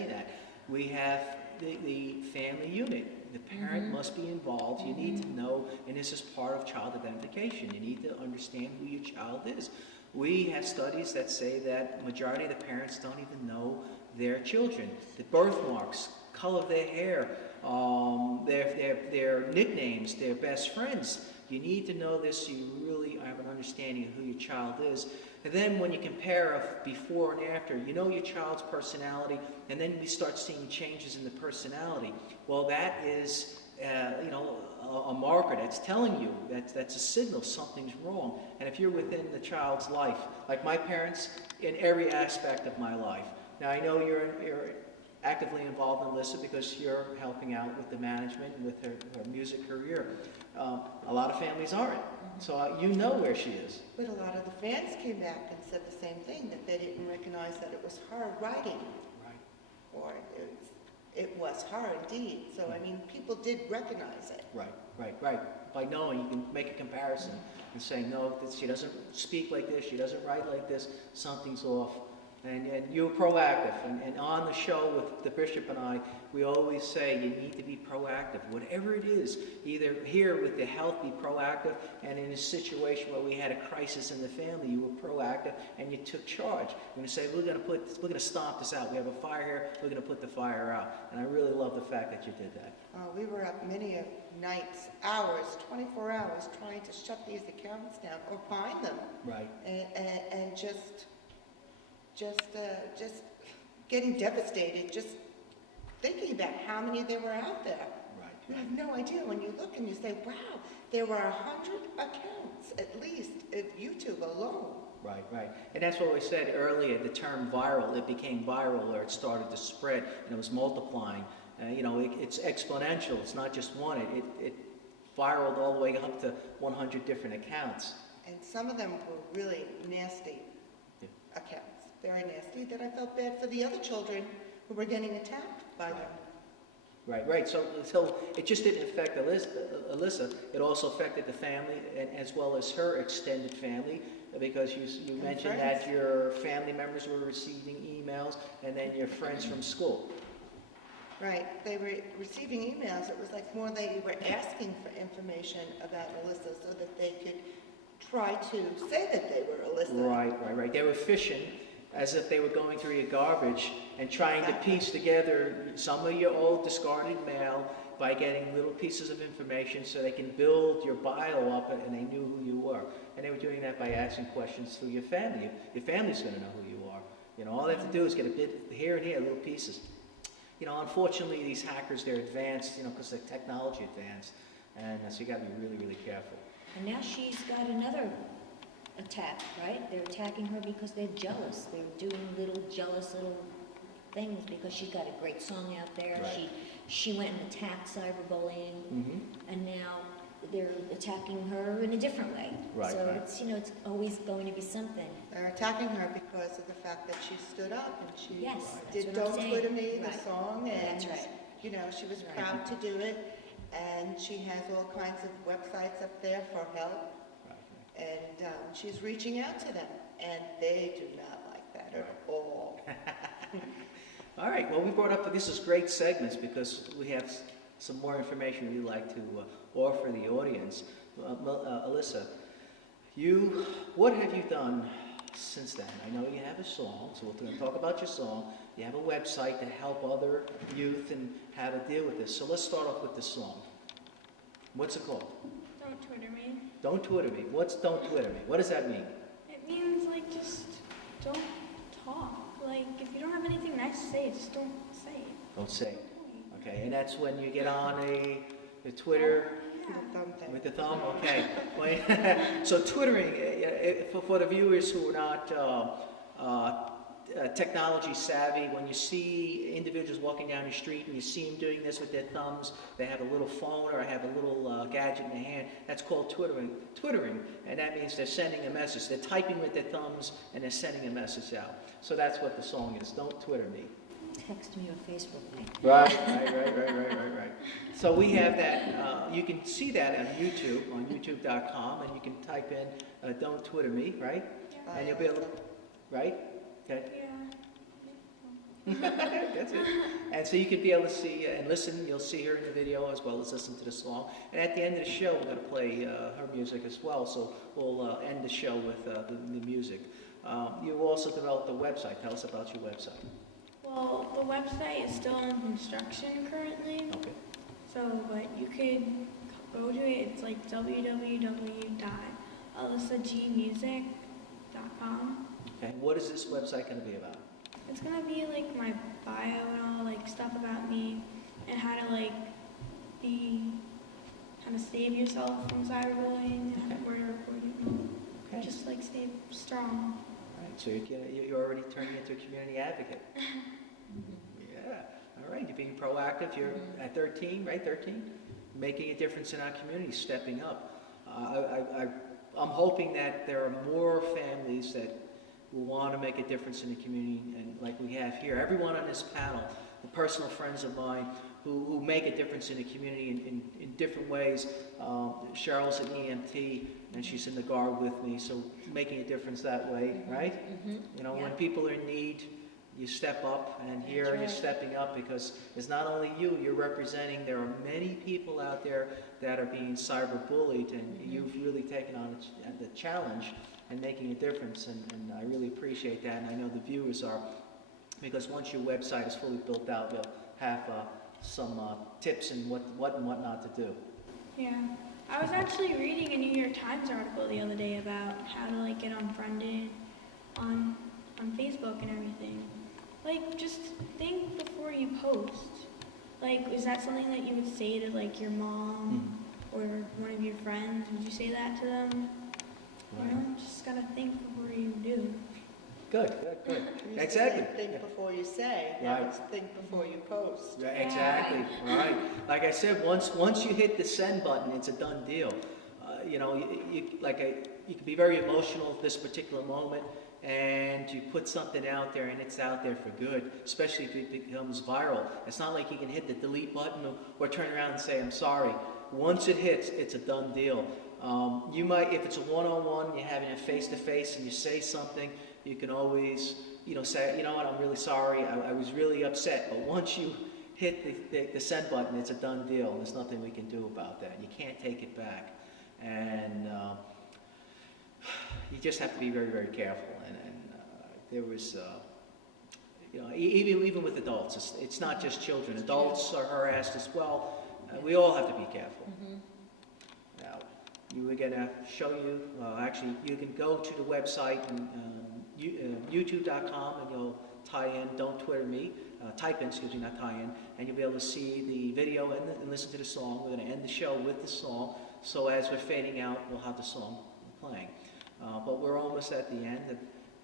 saying that. We have the family unit. The parent must be involved. You need to know, and this is part of child identification. You need to understand who your child is. We have studies that say that majority of the parents don't even know their children. The birthmarks, color of their hair, their nicknames, their best friends. You need to know this so you really have an understanding of who your child is. And then when you compare of before and after, you know your child's personality, and then we start seeing changes in the personality. Well, that is, a marker that's telling you that's a signal something's wrong. And if you're within the child's life, like my parents, in every aspect of my life. Now, I know you're actively involved in Alyssa because you're helping out with the management and with her music career. A lot of families aren't. So you know where she is. But a lot of the fans came back and said the same thing, that they didn't recognize that it was her writing. Right. Or it was her indeed. So, I mean, people did recognize it. Right. By knowing, you can make a comparison and say, no, she doesn't speak like this, she doesn't write like this, something's off. And you're proactive. And on the show with the Bishop and I, we always say you need to be proactive. Whatever it is, either here with the health, be proactive, and in a situation where we had a crisis in the family, you were proactive and you took charge. We're going to say, we're going to stomp this out. We have a fire here, we're going to put the fire out. And I really love the fact that you did that. We were up many nights, hours, 24 hours, trying to shut these accounts down or find them. Right. And just getting devastated, just thinking about how many there were out there. Right. You have no idea when you look and you say, wow, there were 100 accounts at least at YouTube alone. Right. And that's what we said earlier, the term viral. It became viral, or it started to spread, and it was multiplying. It's exponential. It's not just one. It viraled all the way up to 100 different accounts. And some of them were really nasty accounts. Very nasty, that I felt bad for the other children who were getting attacked by them. Right. So it just didn't affect Alyssa. It also affected the family, and as well as her extended family, because you mentioned that your family members were receiving emails, and then your friends from school. Right. They were receiving emails. It was like more they were asking for information about Alyssa so that they could try to say that they were Alyssa. Right. They were fishing as if they were going through your garbage and trying to piece together some of your old discarded mail by getting little pieces of information so they can build your bio up, and they knew who you were. And they were doing that by asking questions through your family. Your family's going to know who you are. All they have to do is get a bit here and here, little pieces. Unfortunately, these hackers, they're advanced, because the technology advanced. And so you got to be really, really careful. And now she's got another attack, right? They're attacking her because they're jealous. They're doing jealous little things because she's got a great song out there. Right. She went and attacked cyberbullying, and now they're attacking her in a different way. Right. It's it's always going to be something. They're attacking her because of the fact that she stood up and she did that's what I'm "Don't saying. Twitter Me," the Right. song, and That's right. she was proud to do it, and she has all kinds of websites up there for help. And she's reaching out to them, and they do not like that at all. All right. Well, we brought up this is great segments because we have some more information we'd like to offer the audience. Alyssa, what have you done since then? I know you have a song, so we're going to talk about your song. You have a website to help other youth and how to deal with this. So let's start off with the song. What's it called? Don't Twitter me. Don't Twitter me. What's Don't Twitter me? What does that mean? It means, just don't talk. If you don't have anything nice to say, just don't say it. Don't say. Okay, and that's when you get on the Twitter with the thumb. Okay. So twittering, for the viewers who are not technology savvy, when you see individuals walking down the street and you see them doing this with their thumbs, they have a little phone or have a little gadget in their hand, that's called twittering, and that means they're sending a message. They're typing with their thumbs and they're sending a message out. So that's what the song is, Don't Twitter Me. Text me or Facebook me. Right. So we have that, you can see that on youtube.com, and you can type in Don't Twitter Me, right? And you'll be able to, right? Okay. Yeah. That's it. And so you could be able to see and listen. You'll see her in the video as well as listen to the song. And at the end of the show, we're going to play her music as well. So we'll end the show with the music. You also developed a website. Tell us about your website. Well, the website is still in construction currently. Okay. So, but you could go to it. It's like www.alissagmusic.com. Okay. What is this website going to be about? It's gonna be like my bio and all, like stuff about me and how to like how to save yourself from cyberbullying and where to report it and all. Okay. Just like stay strong. All right. So you're already turning into a community advocate. Yeah. All right. You're being proactive. You're at 13, right? 13, making a difference in our community, stepping up. I'm hoping that there are more families that will want to make a difference in the community, and like we have here, everyone on this panel, the personal friends of mine who make a difference in the community in different ways. Cheryl's an EMT, and she's in the guard with me, so making a difference that way, right? You know, when people are in need, you step up, and here you're stepping up because it's not only you're representing, there are many people out there that are being cyberbullied, and you've really taken on the challenge and making a difference, and I really appreciate that, and I know the viewers are, because once your website is fully built out, you'll have some tips and what and what not to do. Yeah. I was actually reading a New York Times article the other day about how to like get unfriended on Facebook and everything. Like, just think before you post. Like, is that something that you would say to like your mom or one of your friends? Would you say that to them? Right. You know, just gotta think before you do. Good. Exactly. Think before you say. Right. Now it's think before you post. Yeah, exactly. Right. Like I said, once you hit the send button, it's a done deal. You know, you can be very emotional at this particular moment, and you put something out there, and it's out there for good. Especially if it becomes viral. It's not like you can hit the delete button or turn around and say I'm sorry. Once it hits, it's a done deal. You might, if it's a one-on-one, you're having a face-to-face, and you say something, you can always, say, you know what, I'm really sorry, I was really upset. But once you hit the send button, it's a done deal. There's nothing we can do about that. You can't take it back. And you just have to be very, very careful. And there was, even with adults, it's not just children. Adults are harassed as well. We all have to be careful. Now, we're going to show you, actually, you can go to the website, youtube.com, and you'll don't Twitter me, type in, not tie in, and you'll be able to see the video and listen to the song. We're going to end the show with the song, so as we're fading out, we'll have the song playing. But we're almost at the end,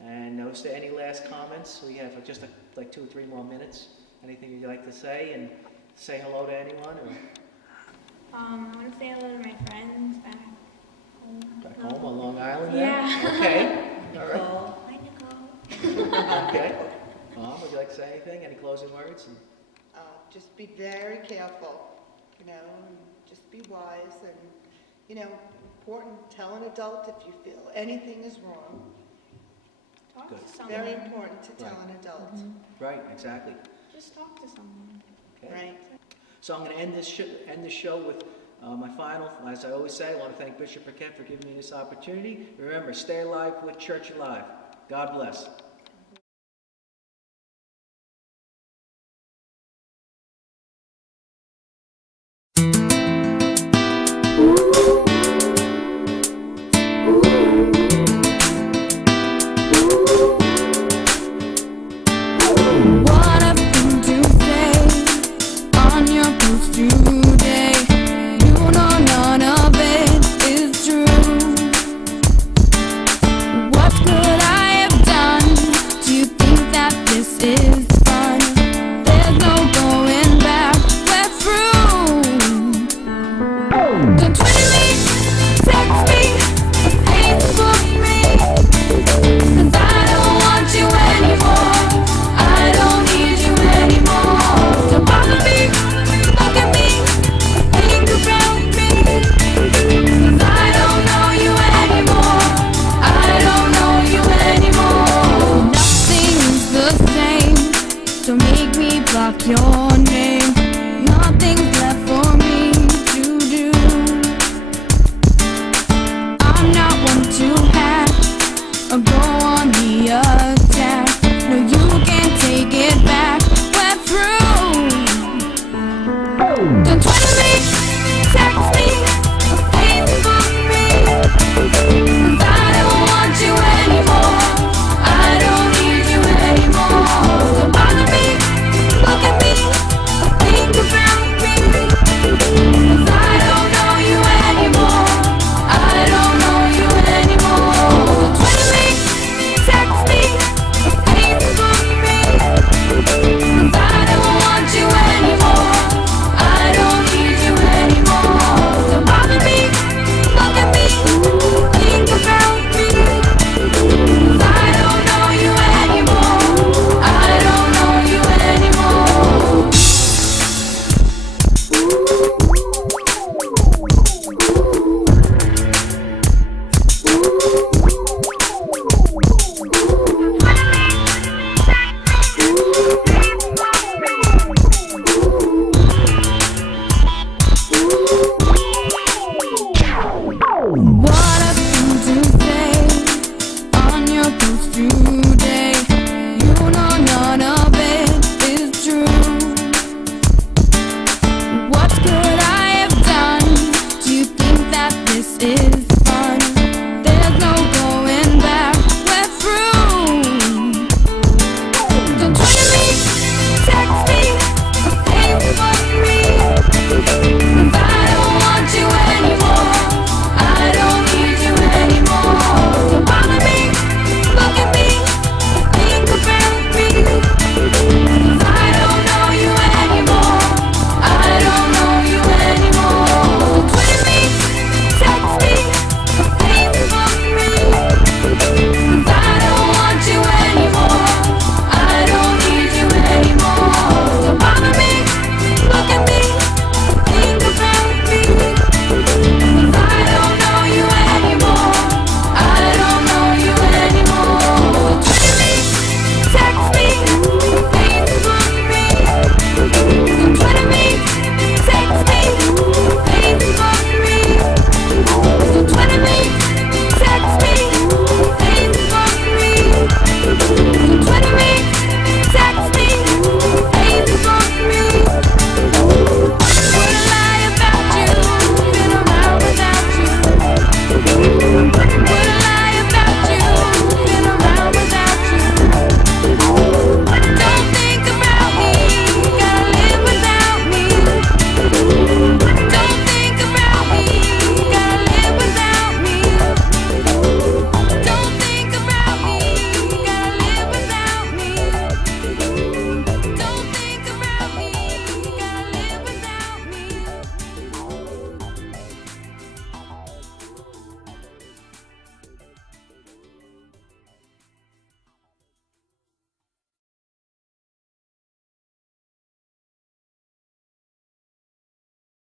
and is there any last comments? We have just like 2 or 3 more minutes. Anything you'd like to say, and say hello to anyone? Or? I want to say hello to my friends back home. Back home on Long Island? Yeah. Okay. All right. Hi, Nicole. Okay. Mom, would you like to say anything? Any closing words? Just be very careful, and just be wise, and, important, tell an adult if you feel anything is wrong. Talk Good. to someone. Very important to tell an adult. Right, exactly. Just talk to someone. Okay. Right. So I'm going to end this show with my final, as I always say, I want to thank Bishop Burkett for giving me this opportunity. Remember, stay alive with Church Alive. God bless. What a thing to say on your post today. You know none of it is true. What could I have done Done